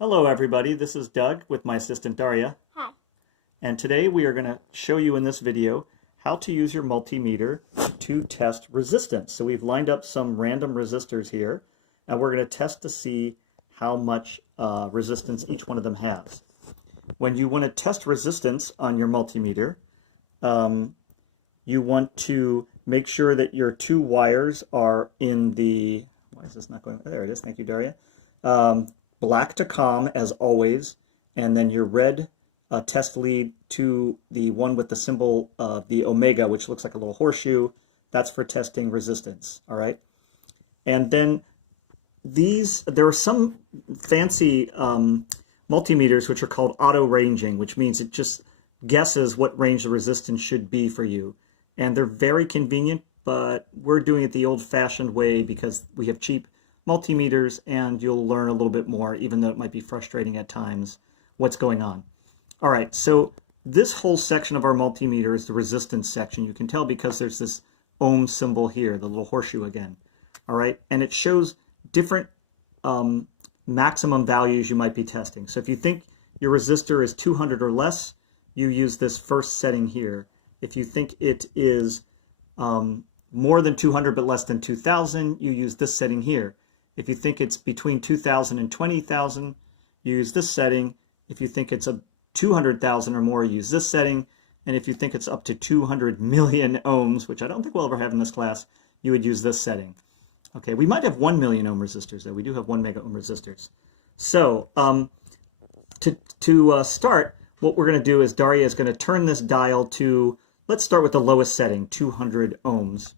Hello everybody, this is Doug with my assistant Daria. Hi. And today we are going to show you in this video how to use your multimeter to test resistance. So we've lined up some random resistors here and we're going to test to see how much resistance each one of them has. When you want to test resistance on your multimeter, you want to make sure that your two wires are in the, why is this not going, there it is, thank you Daria. Black to COM as always, and then your red test lead to the one with the symbol of the omega, which looks like a little horseshoe. That's for testing resistance, all right? And then there are some fancy multimeters which are called auto ranging, which means it just guesses what range the resistance should be for you. And they're very convenient, but we're doing it the old-fashioned way because we have cheap multimeters, and you'll learn a little bit more, even though it might be frustrating at times, what's going on. All right, so this whole section of our multimeter is the resistance section. You can tell because there's this ohm symbol here, the little horseshoe again. All right, and it shows different maximum values you might be testing. So if you think your resistor is 200 or less, you use this first setting here. If you think it is more than 200 but less than 2,000, you use this setting here. If you think it's between 2,000 and 20,000, use this setting. If you think it's a 200,000 or more, use this setting. And if you think it's up to 200 million ohms, which I don't think we'll ever have in this class, you would use this setting. Okay, we might have 1 million ohm resistors, though. We do have 1 mega ohm resistors. So to start, what we're going to do is Daria is going to turn this dial to, let's start with the lowest setting, 200 ohms.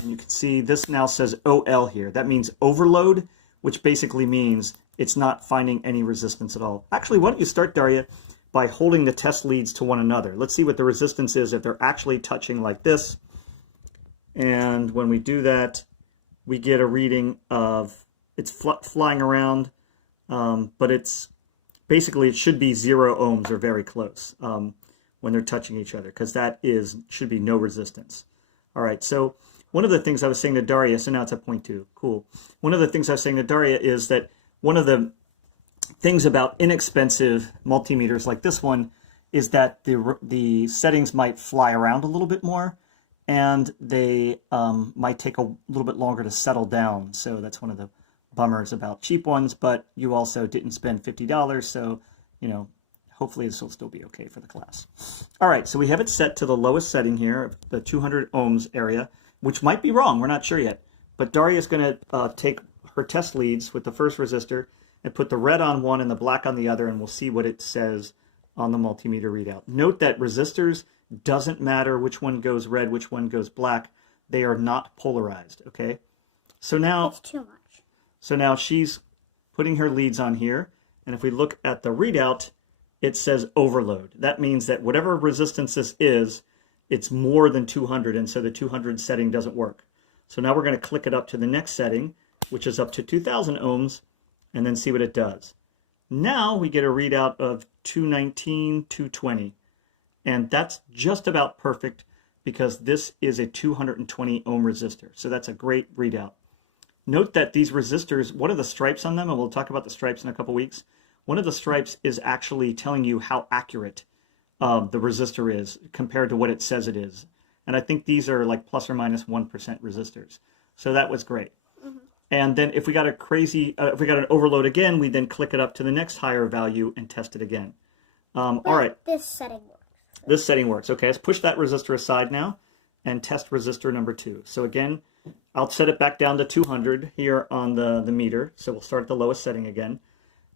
And you can see this now says OL here. That means overload, which basically means it's not finding any resistance at all. Actually, why don't you start, Daria, by holding the test leads to one another. Let's see what the resistance is if they're actually touching like this. And when we do that, we get a reading of, it's flying around, but it's basically, it should be 0 ohms or very close when they're touching each other, because that should be no resistance. All right, so one of the things I was saying to Daria, so now it's at 0.2, cool. One of the things I was saying to Daria is that one of the things about inexpensive multimeters like this one is that the settings might fly around a little bit more, and they might take a little bit longer to settle down. So that's one of the bummers about cheap ones, but you also didn't spend $50, so, you know, hopefully this will still be okay for the class. All right, so we have it set to the lowest setting here, the 200 ohms area, which might be wrong, we're not sure yet. But Daria is going to take her test leads with the first resistor and put the red on one and the black on the other, and we'll see what it says on the multimeter readout. Note that resistors doesn't matter which one goes red, which one goes black. They are not polarized, okay? So now, It's too much. So now she's putting her leads on here, and if we look at the readout, it says overload. That means that whatever resistance this is, it's more than 200, and so the 200 setting doesn't work. So now we're going to click it up to the next setting, which is up to 2,000 ohms, and then see what it does. Now we get a readout of 219, 220, and that's just about perfect because this is a 220 ohm resistor. So that's a great readout. Note that these resistors, one of the stripes on them, and we'll talk about the stripes in a couple weeks, one of the stripes is actually telling you how accurate the resistor is compared to what it says it is. And I think these are like plus or minus 1% resistors. So that was great. Mm-hmm. And then if we got if we got an overload again, we then click it up to the next higher value and test it again. All right. This setting works. This setting works. Okay, let's push that resistor aside now and test resistor number 2. So again, I'll set it back down to 200 here on the meter. So we'll start at the lowest setting again.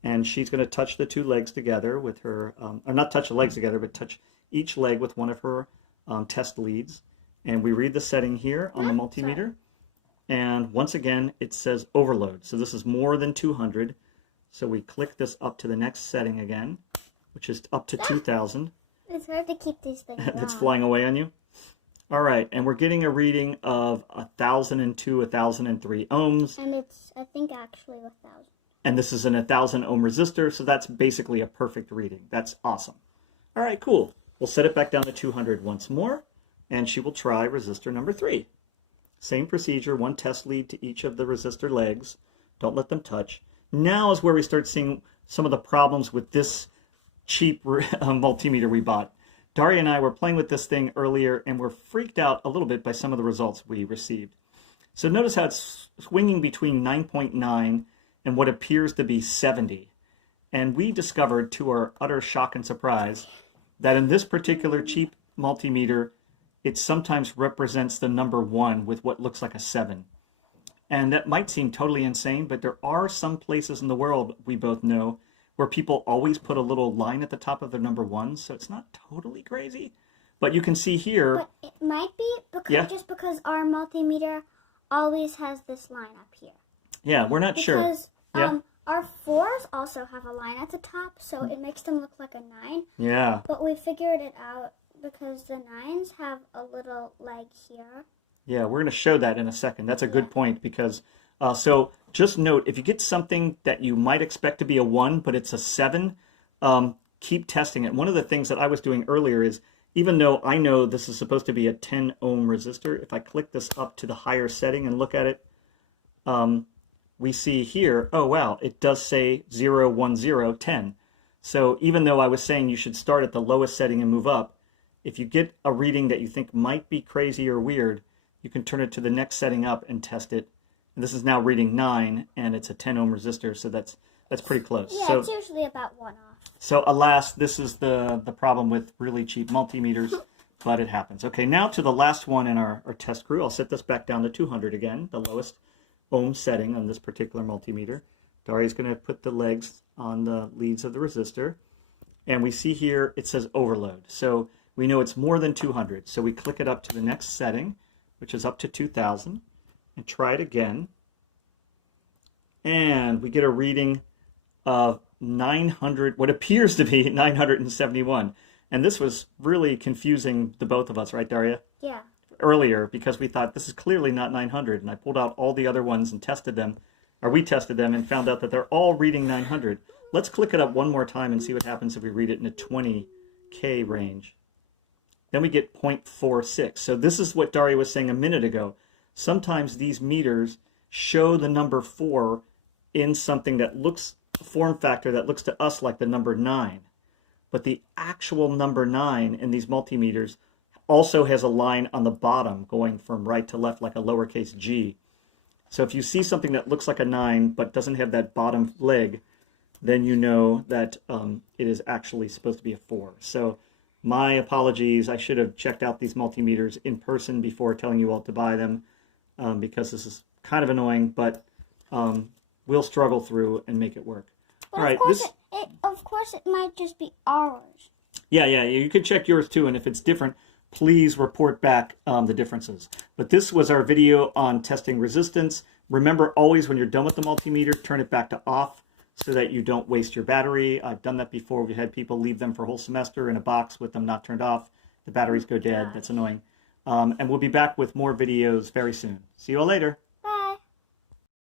And she's going to touch the two legs together with her, or not touch the legs together, but touch each leg with one of her test leads. And we read the setting here on the multimeter. And once again, it says overload. So this is more than 200. So we click this up to the next setting again, which is up to 2,000. It's hard to keep these things It's flying away on you. All right, and we're getting a reading of 1,002, 1,003 ohms. And it's, I think, actually 1,000. And this is an 1,000 ohm resistor, so that's basically a perfect reading. That's awesome. All right, cool. We'll set it back down to 200 once more, and she will try resistor number 3. Same procedure, one test lead to each of the resistor legs. Don't let them touch. now is where we start seeing some of the problems with this cheap multimeter we bought. Daria and I were playing with this thing earlier and were freaked out a little bit by some of the results we received. So notice how it's swinging between 9.9 and what appears to be 70. And we discovered, to our utter shock and surprise, that in this particular cheap multimeter, it sometimes represents the number 1 with what looks like a 7. And that might seem totally insane, but there are some places in the world, we both know, where people always put a little line at the top of their number 1, so it's not totally crazy. But you can see here... But it might be because, just because our multimeter always has this line up here. Yeah, we're not sure. Because our 4s also have a line at the top, so it makes them look like a 9. Yeah. But we figured it out because the 9s have a little leg here. Yeah, we're going to show that in a second. That's a good point because, so just note, if you get something that you might expect to be a 1, but it's a 7, keep testing it. One of the things that I was doing earlier is, even though I know this is supposed to be a 10 ohm resistor, if I click this up to the higher setting and look at it, we see here, oh wow, it does say 0, 1, 0, 10. So even though I was saying you should start at the lowest setting and move up, if you get a reading that you think might be crazy or weird, you can turn it to the next setting up and test it. And this is now reading 9, and it's a 10 ohm resistor, so that's pretty close. Yeah, so, it's usually about 1 off. So alas, this is the problem with really cheap multimeters, but it happens. Okay, now to the last one in our test crew. I'll set this back down to 200 again, the lowest ohm setting on this particular multimeter. Daria's going to put the legs on the leads of the resistor. And we see here it says overload. So we know it's more than 200. So we click it up to the next setting, which is up to 2000, and try it again. And we get a reading of 900, what appears to be 971. And this was really confusing the both of us, right, Daria? Yeah. Earlier, because we thought this is clearly not 900, and I pulled out all the other ones and tested them, or we tested them and found out that they're all reading 900. Let's click it up one more time and see what happens if we read it in a 20K range. Then we get 0.46. So this is what Daria was saying a minute ago. Sometimes these meters show the number 4 in something that looks, a form factor that looks to us like the number 9. But the actual number 9 in these multimeters also has a line on the bottom going from right to left like a lowercase g. So if you see something that looks like a 9 but doesn't have that bottom leg, then you know that it is actually supposed to be a 4. So my apologies. I should have checked out these multimeters in person before telling you all to buy them because this is kind of annoying, but we'll struggle through and make it work. But all right, of course it might just be ours. Yeah, you could check yours too, and if it's different, please report back the differences. But this was our video on testing resistance. Remember, always when you're done with the multimeter, turn it back to off so that you don't waste your battery. I've done that before. We had people leave them for a whole semester in a box with them not turned off. The batteries go dead. That's annoying. And we'll be back with more videos very soon. See you all later.